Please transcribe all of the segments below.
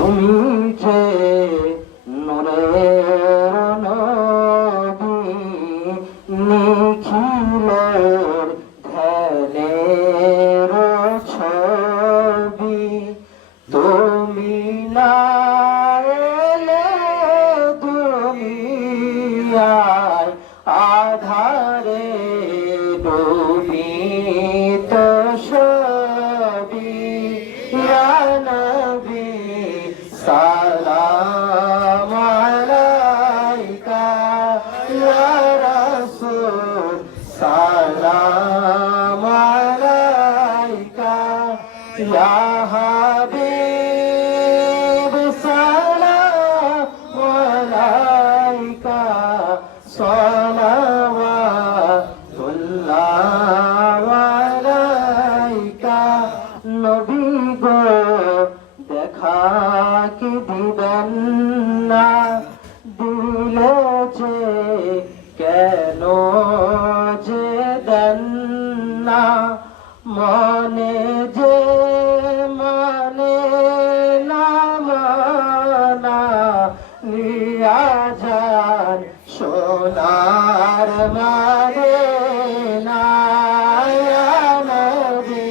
তুমি যে নূরের নবী, নিখিলের ধ্যানের ছবি। তুমি না এলে দুনিয়ায় আধারে ডুবিত সবই। ইয়া নবী সালাম আলাইকা, ইয়া রাসূল সালাম আলাইকা, ইয়া হাবিব সালাম আলাইকা, সালাওয়াতুল্লাহ আলাইকা। নবী গো দেখা কি দিবেন না, দিলে যে কেন যে দেন না। মনে যে মানে না মানা, নিয়া যান সোনার মদিনা। ইয়া নবী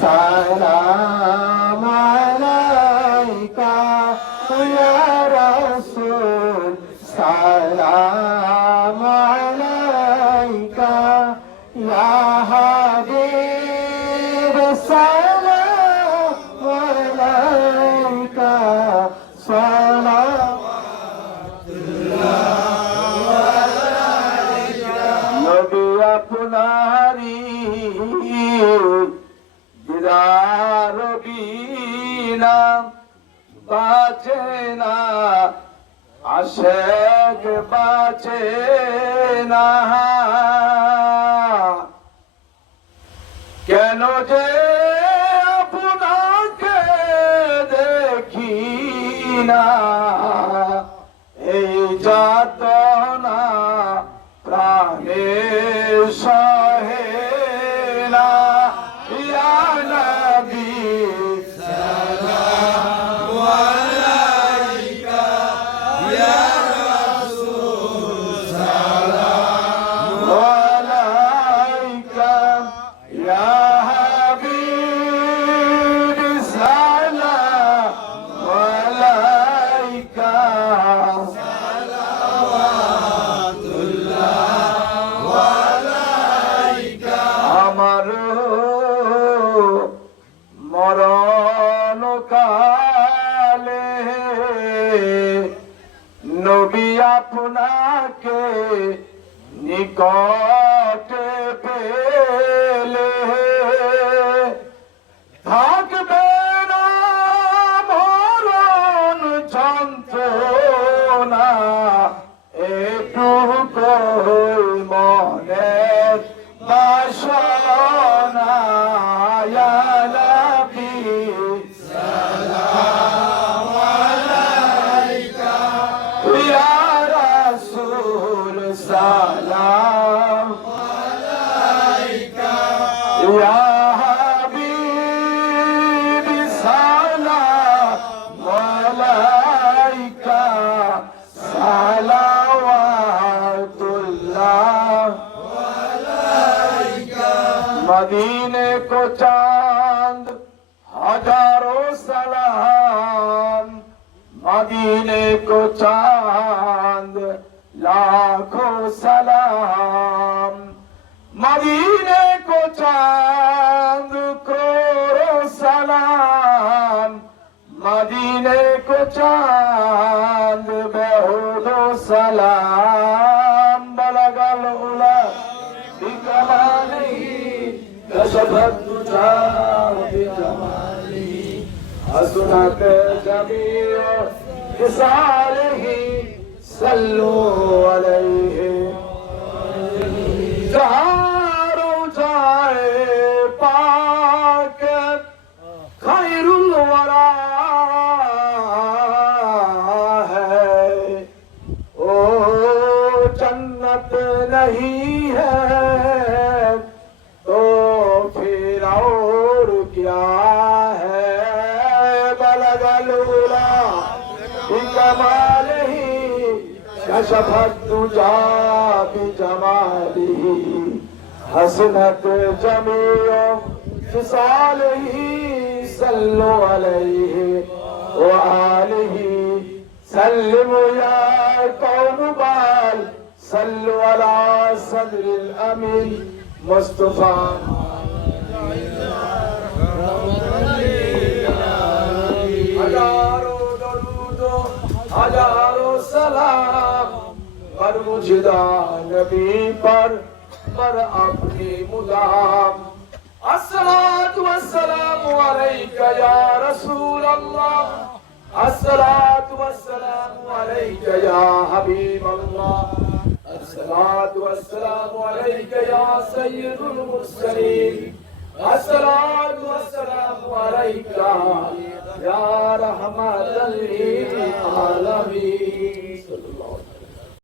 সালাম আলাইকা, ইয়া রাসূল সালাম আলাইকা, ইয়া হাবিব সালাম আলাইকা, নবী আপনারি দিদার বিনা বাঁচে না, আশেক বাঁচে না। কেন যে আপনাকে দেখি না, এই যাতনা প্রাণে সহে না। ইয়া নবী সালাম আলাইকা, ইয়া রাসূল সালাম আলাইকা, ইয়া হাবিব সালাম আলাইকা, আমার মরণ কালে নবী আপনাকে নিকটে পেলে থাকবে না মরণ যন্ত্রণা, এটুকু মনের বাসনা। ইয়া নবী সালাম আলাইকা, ইয়া রাসূল সালাম আলাইকা, ইয়া হাবিব সালাম আলাইকা, সালাওয়াতুল্লাহ। मदीने को चांद हजारों सलाम, मदीने को चांद लाखों सलाम, मदीने को चांद करोड़ों सलाम, मदीने को चांद बेहुदों सलाम। बलगल उला बिकमालिही कशफत तुझा बिजमालिही, हसनत जमीउ खिसालिही, सल्लू अलैहि। जहाँ जाए पाक खैरुल वरा है, ओ जन्नत नहीं है तो फिर और क्या है। बलगल كماله كشف الدجى بجماله حسنت جميع خصاله صلوا عليه وآله سلموا يا قوم بال صلوا على صدر الأمين مصطفى हजारों दरूदो हजारों सलाम पर मुझदा नबी पर अपनी मुदाम अस्सलातु वस्सलामु अलैका या रसूल अल्लाह अस्सलातु वस्सलामु अलैका या हबीब अल्लाह अस्सलातु वस्सलामु अलैका या सय्यदुल मुरसलीन अस्सलातु वस्सलामु अलैका या रहमतल लिल आलमीन।